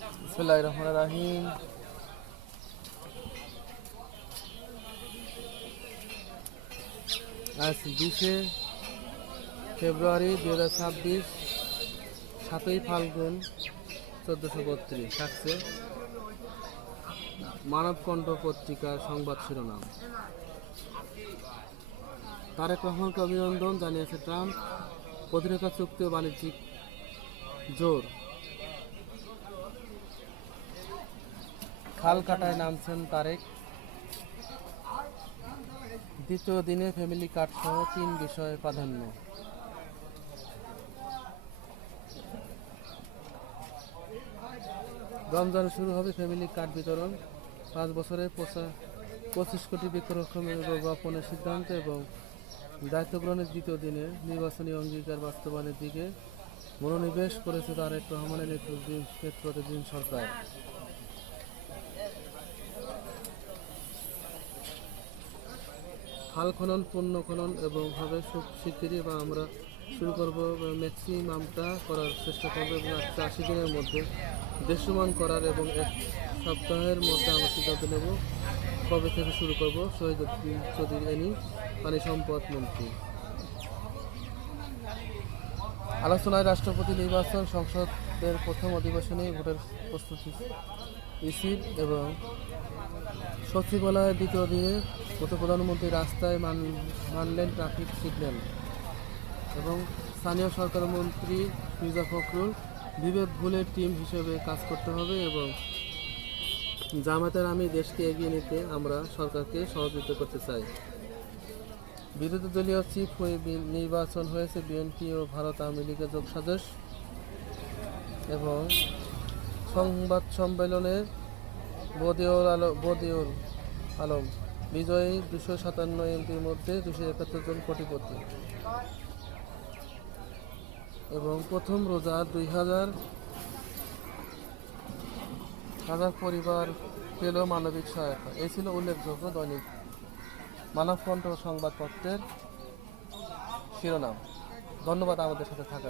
বিসমিল্লাহির রহমানির রহিম। আজ 20শে ফেব্রুয়ারি 2026, 7ই ফাল্গুন 1432। থাকছে মানবকণ্ঠ পত্রিকার সংবাদ শিরোনাম। তারেক রহমানকে অভিনন্দন জানিয়েছে ট্রাম্প, প্রতিরক্ষা চুক্তি ও বাণিজ্যিক জোর। খাল কাটায় নামছেন তারেক, দ্বিতীয় দিনে ফ্যামিলি কার্ড সহ 3 বিষয়ে প্রাধান্য। রমজানে শুরু হবে ফ্যামিলি কার্ড বিতরণ। 5 বছরে 25 কোটি বৃক্ষরোপণ রোপণের সিদ্ধান্ত এবং দায়িত্ব গ্রহণের দ্বিতীয় দিনে নির্বাচনী অঙ্গীকার বাস্তবায়নের দিকে মনোনিবেশ করেছে তারেক রহমানের নেতৃত্বাধীন সরকার। খাল খনন, পণ্য খনন এবং হবে শিগগিরই আমরা শুরু করব, ম্যাক্সিমামটা করার চেষ্টা করব এবং 80 দিনের মধ্যে দৃশ্যমান করার এবং 1 সপ্তাহের মধ্যে আমরা সিদ্ধান্ত নেব কবে থেকে শুরু করব। শহীদ চৌধুরী এনি, পানি সম্পদ মন্ত্রী। আলোচনায় রাষ্ট্রপতি নির্বাচন, সংসদের প্রথম অধিবেশনে ভোটের প্রস্তুতি, ইসির এবং সচিবালয়ের দ্বিতীয় দিনে গত প্রধানমন্ত্রী রাস্তায় মানলেন ট্রাফিক সিগন্যাল এবং স্থানীয় সরকার মন্ত্রী মির্জা ফখরুল, বিবেক ভুলের টিম হিসেবে কাজ করতে হবে এবং জামায়াতের আমি দেশকে এগিয়ে নিতে আমরা সরকারকে সহযোগিতা করতে চাই। বিরোধী দলীয় চিফ নির্বাচন হয়েছে বিএনপি ও ভারত আওয়ামী লীগের যোগসাজশ। এবং সংবাদ সম্মেলনে বদিউল আলম বিজয়ী, 257 এমপির মধ্যে 271 জন কোটিপতি এবং প্রথম রোজা 2000 পরিবার পেল মানবিক সহায়তা। এই ছিল উল্লেখযোগ্য দৈনিক মানবকণ্ঠ সংবাদপত্রের শিরোনাম। ধন্যবাদ আমাদের সাথে থাকার